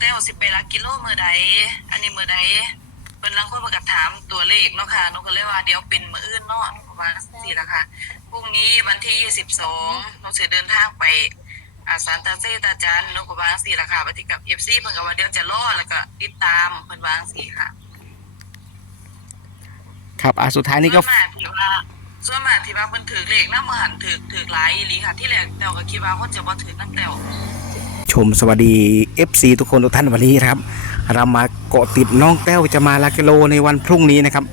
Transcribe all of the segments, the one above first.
เต้วสิไปลักกิโลเมื่อใด อันนี้เมื่อใดเพิ่นลังคนประกาศถามตัวเลขเนาะค่ะหนูก็เลยว่าเดี๋ยวเป็นมื้ออื่นเนาะประมาณสี่ละค่ะพรุ่งนี้วันที่ยี่สิบสองหนูจะเดินทางไปอาสานตาเซตาจันหนูก็วาจังสี่ละค่ะไปที่กับเอฟซีเพิ่นก็ว่าเดี๋ยวจะรอแล้วก็ติดตามเพิ่นวาจังสี่ค่ะครับอะสุดท้ายนี้ก็ส่วนมากที่ว่าส่วนมากที่ว่าเพิ่นถือเลขนำมาหันถือถือหลายอีหลีค่ะที่แรกแต้วก็คิดว่าเพิ่นจะบ่ถือนำแต้ว ชมสวัสดี FC ทุกคนทุกท่านวันนี้นะครับ เรามาเกาะติดน้องแต้วจะมาลากิโลในวันพรุ่งนี้นะครับ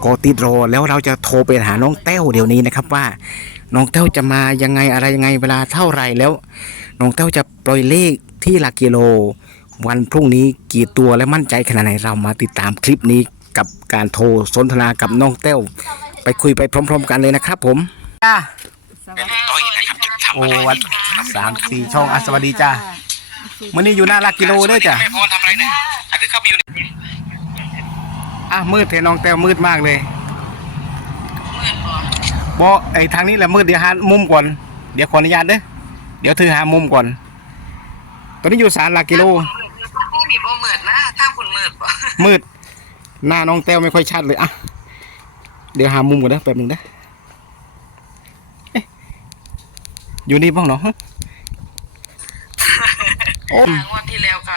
เกาะติดรอแล้วเราจะโทรไปหาน้องแต้วเดี๋ยวนี้นะครับว่า น้องแต้วจะมายังไงอะไรยังไงเวลาเท่าไหร่แล้ว น้องแต้วจะปล่อยเลขที่หลักกิโล วันพรุ่งนี้กี่ตัวและมั่นใจขนาดไหนเรามาติดตามคลิปนี้กับการโทรสนทนากับน้องแต้วไปคุยไปพร้อม ๆ กันเลยนะครับ ผมจ้าเป็นต้อยนะครับจะทำโอ้วันสามสี่ช่องอะสวัสดีจ้า มื่อนี้อยู่หน้าหลักกิโลเด้วยจ้ะแม่พรทำอะไรเนี่ยอันนี้เข้าไปอยู่ในมือะมืดเทน้องแต้วมืดมากเลยดบ่บอไอทางนี้แหละมืดเดี๋ยวหามุมก่อน เดี๋ยวขออนุญาตเด้อเดี๋ยวเธอหามุมก่อน ตอนนี้อยู่ศาลหลักกิโลไม่มีบ่มืดนะทางคุณมืดบ่มืด หน้าน้องแต้วไม่ค่อยชัดเลยอะเดี๋ยวหามุมก่อนเด้อแป๊บหนึงเด้อเอ๊ะอยู่นี่บ้างเนาะ โอ้งวดที่แล้วก็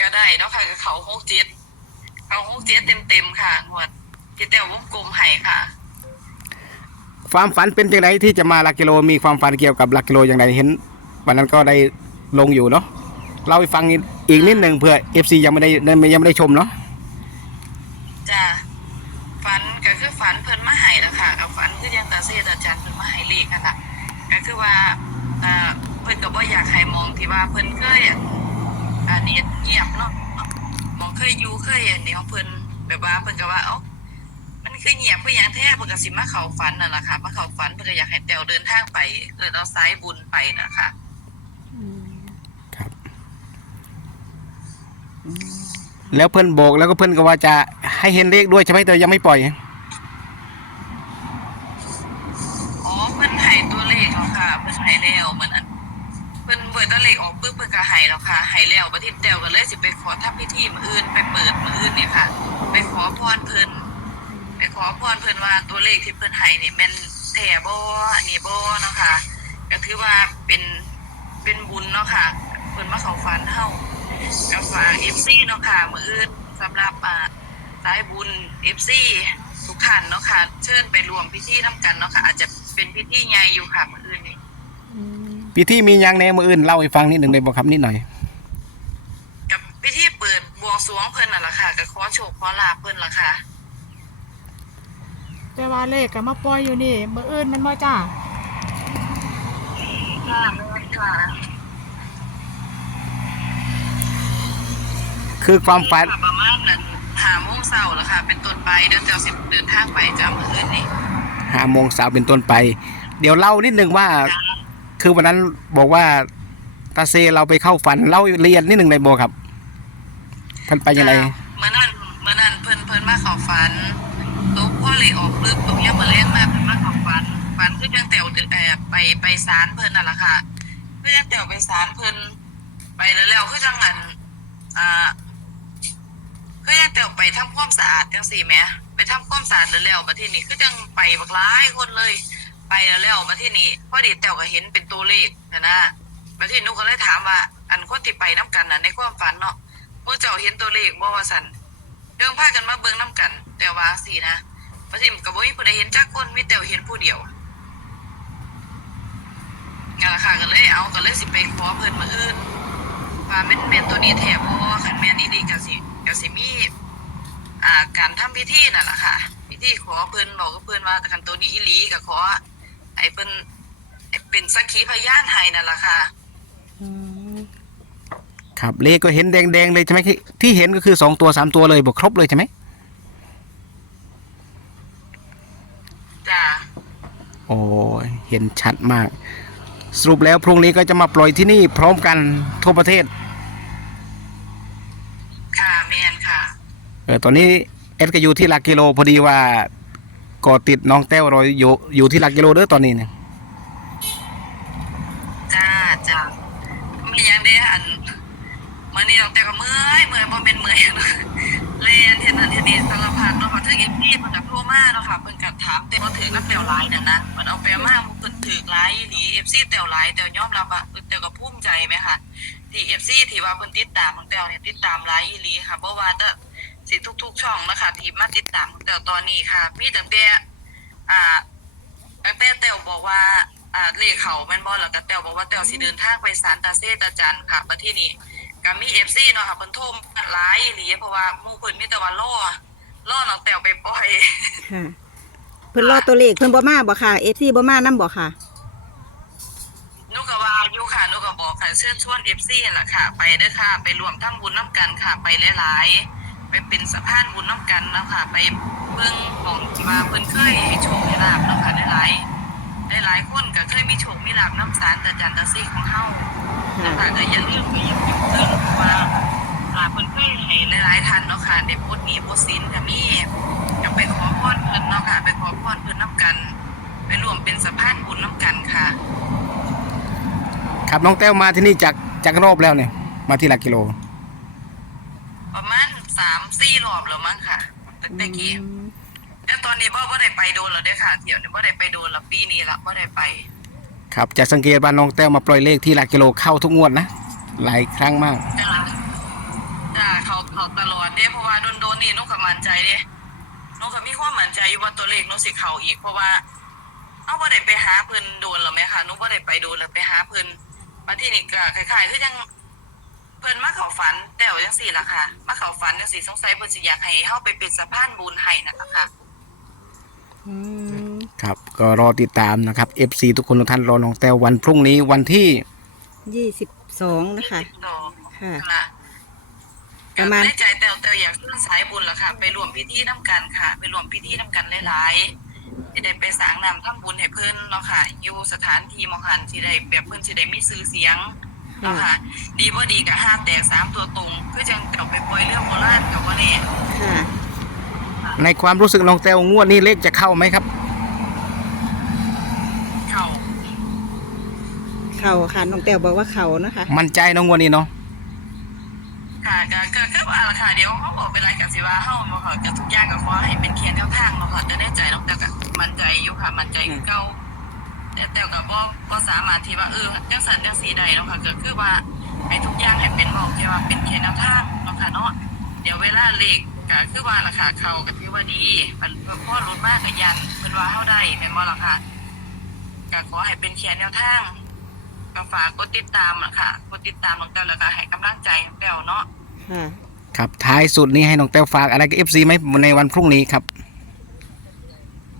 ก็ได้เนาะค่ะก็เขาหกเจ็ดเขาหกเจ็ดเต็มๆค่ะงวดที่แต่วงกลมให้ค่ะ ความฝันเป็นจังไดที่จะมาหลักกิโลมีความฝันเกี่ยวกับหลักกิโลอย่างไรเห็นวันนั้นก็ได้ลงอยู่เนาะเล่าให้ฟังอีกนิดหนึ่งเพื่อ FC ยังไม่ได้ยังไม่ได้ชมเนาะจ้าฝันก็คือฝันเพิ่นมาให้ละค่ะกับฝันคือยังตาเสียตาจันเพิ่นมาให้เลขนั่นล่ะก็คือว่าอ่า เพิ่นก็บ่อยากให้มองที่ว่าเพิ่นเคยอันนี้เงียบเนาะมองเคยอยู่เคยอันนี้ของเพิ่นแบบว่าเพิ่นก็ว่าเอ้ามันคือเงียบคือหยังแท้เพิ่นก็สิมาเข้าฝันนั่นล่ะค่ะมาเข้าฝันเพิ่นก็อยากให้แต้วเดินทางไปเดินเอาสายบุญไปนะคะครับ แล้วเพื่อนบอกแล้วก็เพื่อนก็ว่าจะให้เห็นเลขด้วยใช่ไหมแต่ยังไม่ปล่อย อ๋อเพิ่นให้ตัวเลขแล้วค่ะเพิ่นให้แล้วเหมือนอันเพิ่นเปิดตัวเลขออกปึ๊บเพิ่นก็ให้แล้วค่ะให้แล้วบัดนี้แต้วก็เลยสิไปขอทำพิธีมื้ออื่นไปเปิดมื้ออื่นเนี่ย ค่ะ ไปขอพรเพิ่นไปขอพรเพิ่นว่าตัวเลขที่เพิ่นให้นี่แม่นแท้บ่อันนี้บ่เนาะค่ะ ก็ถือว่าเป็นเป็นบุญเนาะค่ะเพิ่นมาเข้าฝันเฮาก็ฝาก FC เนาะค่ะมื้ออื่นสำหรับอ่าสายบุญ FC ทุกท่านเนาะค่ะ เชิญไปรวมพิธีนํกันเนาะค่ะ อาจจะเป็นพิธีใหญ่อยู่ค่ะมื้ออื่นนี้ พิธีมีหยังในมืออื่นเล่าให้ฟังนิดหนึ่งได้บอกครับนิดหน่อย กับพิธีเปิดบวงสรวงเพิ่ นน่ะล่ะค่ะก็ขอโชคขอลาภเพิ่นล่ะค่ะ แต่ว่าเลขก็มาปล่อยอยู่นี่มื้ออื่นมันบ่จ้าค่ะแม่ค่ะคือความฝัน ประมาณนั้นหาโมงเช้าแล้วค่ะ เป็นต้นไปเดี๋ยวเจ้าสิเดินทางไปจ้ามื้ออื่นนี่ห้าโมงสาวเป็นต้นไป เดี๋ยวเล่านิดหนึ่งว่า คือวันนั้นบอกว่าตาเซเราไปเข้าฝันเล่าเรียนนิดหนึ่งในโบครับ ท่านไปยังไงเมื่อนั้นเมื่อนั้นเพิ่นเพิ่นมาเข้าฝันตกพ่อเลยออกปึ๊บตกยามมื้อแลงมาเพิ่นมาเข้าฝันฝันคือจังแต๋วเอ่อไปไปศาลเพิ่นน่ะล่ะค่ะคือจังแต๋วไปศาลเพิ่นไปแล้วแล้วคือจังอันอ่าคือยังแต่ไปทำความสะอาดจังสี่แม่ไปทำความสะอาดแล้วๆมาที่นี่คือจังไปบักหลายคนเลย ไปแล้วๆมาที่นี่พอดีแต่วก็เห็นเป็นตัวเลขนะนะมาที่นุก็เลยถามว่า อันคนที่ไปน้กันน่ะในความฝันเนาะ เมื่อเจ้าเห็นตัวเลขบ่ว่าสันเรื่องพากันมาเบิ่งน้กัน แต่ว่าสินะมาที่ก็บ่มีผู้ใดเห็นจักคนมีแต่เห็นผู้เดียวงั้นล่ะค่ะก็เลยเอาก็เลยสิไปขอเพิ่นมาอื่นว่าแม่นแม่นตัวนี้แท้บ่คันแม่นอีหลีก็สิก็สิมีอ่าการทำพิธีนั่นแหละค่ะพิธีขอเพิ่นบอกกับเพิ่นว่าคันตัวนี้อีหลีก็ขอให้เพิ่นเป็นสักขีพยานให้นั่นแหละค่ะ ครับเลขก็เห็นแดงๆเลยใช่ไหมที่ที่เห็นก็คือสองตัวสามตัวเลยบอกครบเลยใช่ไหมจ้าโอ้ยเห็นชัดมาก สรุปแล้วพรุ่งนี้ก็จะมาปล่อยที่นี่พร้อมกันทั่วประเทศ ค่ะแม่นค่ะ เออตอนนี้เอ็ดก็อยู่ที่หลักกิโลพอดีว่าก่อติดน้องแต้วเราอยู่อยู่ที่หลักกิโลเด้อตอนนี้เนี่ย แต่วร้ายนะนะมันเอาไปมากมันถือร้ายหนีเอฟซีเตียวร้ายแตียวย่อมรับว่าแต่ก็พุ่มใจไหมค่ะที่เอฟซีที่ว่าคนติดตามของแต่วเนี่ยติดตามร้ายอีหลีค่ะเพราะว่าแต่สิทุก ๆ ช่องนะคะที่มาติดตามเตียวตอนนี้ค่ะ มีตั้งแต่อ่าตั้งแต่เตียวบอกว่าอ่าเลขเขาแมนบ่แล้วก็แต่วบอกว่าเตียวสิเดินทางไปสาลตาเซตาจันค่ะมาที่นี่ก็มีเอฟซีเนาะค่ะเพิ่นโทรมไลายหลีเพราะว่ามู่เพิ่นมีแต่วันล่อล่อน้องเตียวไปปล่อย เพิ่นรอตัวเลขเพิ่นบ่มาบ่ค่ะเอฟซีบ่มานํบ่ค่ะหนูก็ว่าอยู่ค่ะหนูก็บอกค่ะเชิญชวน FC นั่นล่ะค่ะ ไปเด้อค่ะ ไปรวมทำบุญน้ำกันค่ะ ไปหลายๆไปเป็นสะพานบุญน้ำกันนะค่ะ ไปเบิ่งของที่ว่าเพิ่นเคยให้โชคให้ลาบเนาะค่ะหลายๆหลายๆคนก็เคยมีโชคมีลาบน้ำสารตาจันตาซีของเฮานะคะก็อย่าลืมไปยังอยู่เรื่องว่าอ่าเพิ่นเคยให้หลายๆท่านเนาะค่ะได้โพสต์นี้โพสต์สินก็มีอยากไปขอ พรเพิ่นเนาะค่ะ ไปขอพรเพิ่นนํกัน ไปร่วมเป็นสะพานบุญนํกันค่ะ ครับน้องแต้วมาที่นี่จากจากรอบแล้วเนี่ย มาที่หลักกิโล ประมาณ3-4รอบแล้วมั้งค่ะตั้งแต่กี้แต่ตอนนี้บ่บ่ได้ไปโดนแล้วเด้อค่ะ เดี๋ยวนี้บ่ได้ไปโดนแล้วปีนี้ละบ่ได้ไป ครับจะสังเกตว่าน้องแต้วมาปล่อยเลขที่หลักกิโลเข้าทุกงวดนะหลายครั้งมากจ้าจ้าเขาเขาตลอดเด้เพราะว่าโดนๆนี่หนูก็มั่นใจเด้ หนูก็มีความมั่นใจอยู่ว่าตัวเลขหนูสิเข้าอีกเพราะว่าเอาบ่ได้ไปหาเพิ่นโดนหรอไหมคะหนูบ่ได้ไปโดนแล้วไปหาเพิ่นมาที่นี่ก็คล้ายๆคือจังเพิ่นมาเข้าฝันแต่ว่าจังซี่ล่ะค่ะมาเข้าฝันจังซี่สงสัยเพิ่นสิอยากให้เฮาไปเป็นสะพานบุญให้นะคะอืมครับก็รอติดตามนะครับ FC ทุกคนทุกท่านรอน้องแต้ววันพรุ่งนี้วันที่ยี่สิบสองนะคะดอกค่ะ ค่ะ ประมาณในใจแต่แต่อยากขึ้นสายบุญแล้วค่ะ ไปรวมพิธีน้ำกันค่ะ ไปรวมพิธีน้ำกันหลายๆจะได้ไปสร้างนำทำบุญให้เพิ่นเนาะค่ะ อยู่สถานที่หมองหันสิได้แบบเพิ่นสิได้มีชื่อเสียงเนาะค่ะ ดีบ่ดีก็ห้าแตกสามตัวตรงคือจังเอาไปปล่อยเรื่องโบราณกับบ่แน่ค่ะในความรู้สึกน้องแต้วงวดนี้เลขจะเข้าไหมครับ เข้าเขาค่ะน้องแต้วบอกว่าเขานะคะ มั่นใจน้องงวดนี้เนาะ ค่ะก็ก็ก็ว่าล่ะค่ะเดี๋ยวเขาบอกเป็นไรกับสิว่าเฮาบ่ค่ะก็ทุกอย่างก็ขอให้เป็นเคียนแนวทางเนาะค่ะแต่ในใจน้องแต่ก็มั่นใจอยู่ค่ะมั่นใจคือเก่าแต่แต่ก็บ่บ่สามารถที่ว่าเออจังสันจังสีใดเนาะค่ะก็คือว่าให้ทุกอย่างให้เป็นบอกที่ว่าเป็นแค่แนวทางเนาะค่ะเนาะเดี๋ยวเวลาเลขก็คือว่าราคาเขาก็ถือว่าดีมันพ่อลดมากก็ยันเพิ่นว่าเฮาได้แม่นบ่ล่ะค่ะก็ขอให้เป็นแค่แนวทาง ก็ฝากกดติดตามล่ะค่ะกดติดตามน้องแต้วแล้วก็ให้กำลังใจน้องแต้วเนาะค่ะ ครับท้ายสุดนี้ให้น้องแต้วฝากอะไรกับ FC ไหมในวันพรุ่งนี้ครับ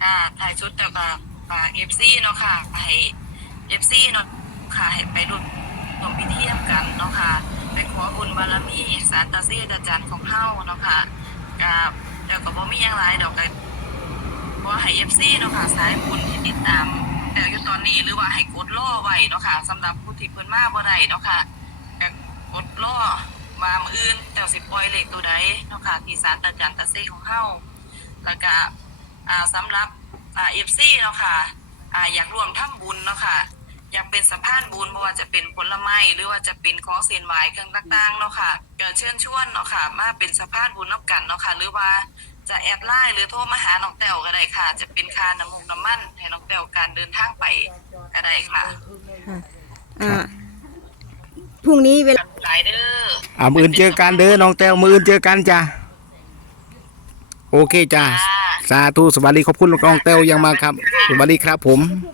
อ่าถ่ายชุดแต่ก็ฝาก FC เนาะค่ะให้ FC เนาะค่ะให้ไปร่วมร่วมพิธีร่วมกันเนาะค่ะไปขอบุญบารมีสารตาเสียตาจันของเฮาเนาะค่ะกับแต่ก็บ่มีหยังหลายดอกก็บ่ให้ FC เนาะค่ะสายบุญที่ติดตาม แต่อยู่ตอนนี้หรือว่าให้กดล่อไว้เนาะค่ะสำหรับผู้ที่เพิ่นมาบ่ได้เนาะค่ะก็กดล่อมามืออื่นแต่สิปล่อยเลขตัวใดเนาะค่ะที่สารตาจันตาเสียของเฮาแล้วก็อ่าสำหรับอ่า FC เนาะค่ะอ่าอยากร่วมทำบุญเนาะค่ะอยากเป็นสะพานบุญไม่ว่าจะเป็นผลไม้หรือว่าจะเป็นของเส้นไหว้เครื่องต่างๆเนาะค่ะก็เชิญชวนเนาะค่ะมาเป็นสะพานบุญน้ำกันเนาะค่ะหรือว่า จะแอดไลน์หรือโทรมาหาน้องแต้วก็ได้ค่ะ จะเป็นค่าน้ำมูกน้ำมันให้น้องแต้วการเดินทางไปก็ได้ค่ะค่ะอ่าพรุ่งนี้เวลาหลายเด้ออ่ามืออื่นเจอกันเด้อน้องแต้วมืออื่นเจอกันจ้าโอเคจ้าค่ะสาธุสวัสดีขอบคุณน้องแต้วยังมาครับสวัสดีครับผมค